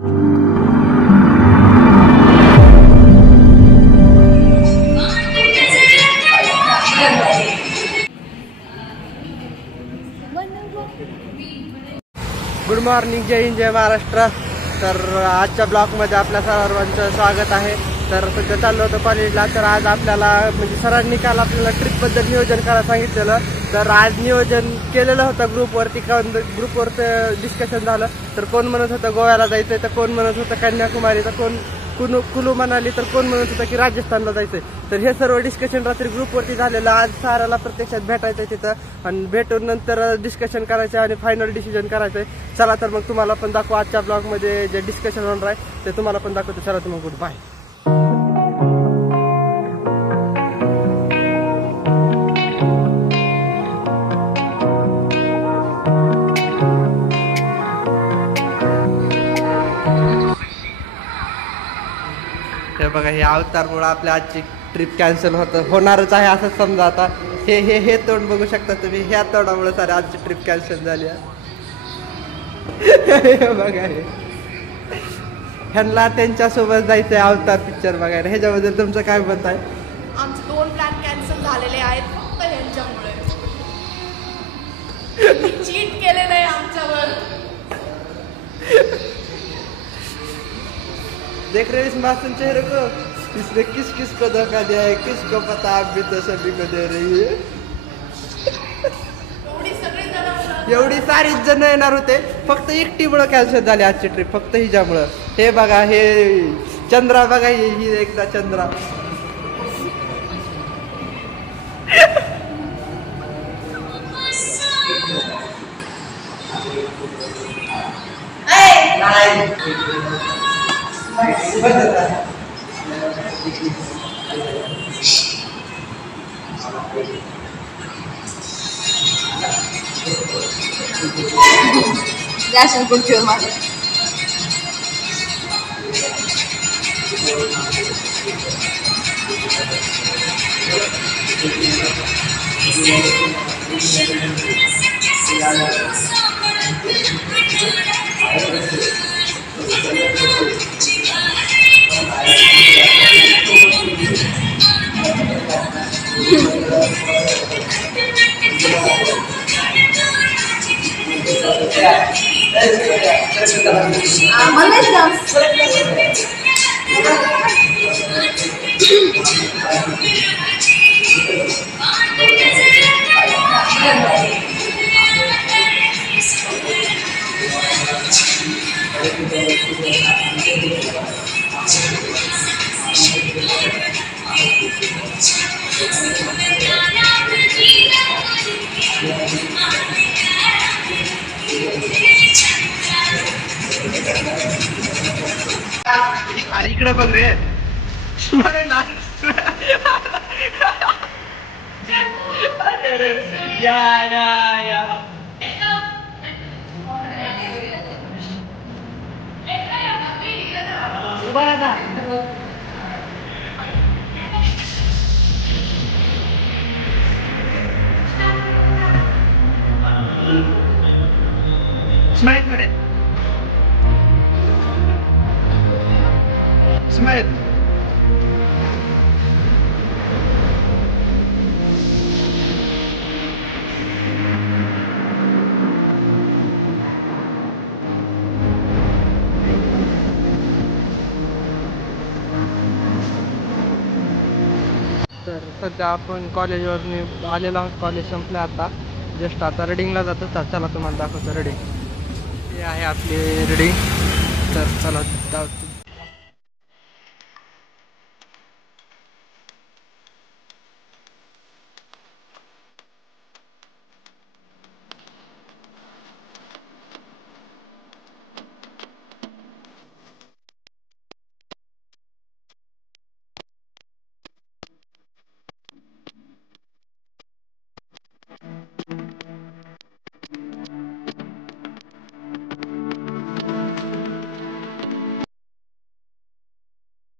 Good morning, जय हिंद, जय महाराष्ट्र। तर आजच्या ब्लॉगमध्ये आपल्या सर्वांचं स्वागत आहे। तर सध्या चाललो होतो कॉलेजला। तर आज आपल्याला म्हणजे सरांनी काल आपल्याला ट्रिपबद्दल नियोजन करायला सांगितलेलं। तर आज नियोजन केलेलं होतं ग्रुपवरती, ग्रुपवरचं डिस्कशन झालं। तर कोण म्हणत होतं गोव्याला जायचंय, तर कोण म्हणत होतं कन्याकुमारी, तर कोण कुलू मनाली, तर कोण म्हणत होतं की राजस्थानला जायचंय। तर हे सर्व डिस्कशन रात्री ग्रुपवरती झालेलं। आज सराला प्रत्यक्षात भेटायचंय तिथं आणि भेटून नंतर डिस्कशन करायचं आणि फायनल डिसिजन करायचंय। चला तर मग तुम्हाला पण दाखवू आजच्या ब्लॉगमध्ये जे डिस्कशन होणार आहे ते तुम्हाला पण दाखवतो। चला तर मग गुड बाय। हे बघा, हे अवतारमुळे आपल्या आजची ट्रिप कॅन्सल होणारच आहे असं समजा। आता हे तोंड बघू शकता तुम्ही, ह्या तोंडामुळे सारी आजची ट्रिप कॅन्सल झाली आहे। बघा, हे ह्यांना त्यांच्यासोबत जायचंय अवतार पिक्चर बघायला। ह्याच्याबद्दल तुमचं काय मत आहे? आमचे 2 प्लॅन कॅन्सल झालेले आहेत फक्त ह्यांच्यामुळे। चीट केलेलं आहे आमच्यावर। देख रहे इस मासूम चेहरे को, इसने किस किस को धोखा दिया है, किसको पता, आप भी तो सभी को दे रही है। एवढी सारी जण येणार होते, फक्त एकटीमुळे कॅन्सल झाली आजची ट्रिप, फक्त हिच्यामुळं। हे बघा, हे चंद्रा बघा, ही एकदा चंद्रा। जास्त कुठे माझं इकडे बघ रे। या उभा राहा। स्माइल करे, स्माइल। तर सध्या आपण कॉलेजवरून आलेलो आहोत। कॉलेज संपलं आता, जस्ट आता रीडिंगला जातो। तर चला तुम्हाला दाखवतो रीडिंग। हे आहे आपली रीडिंग। तर चला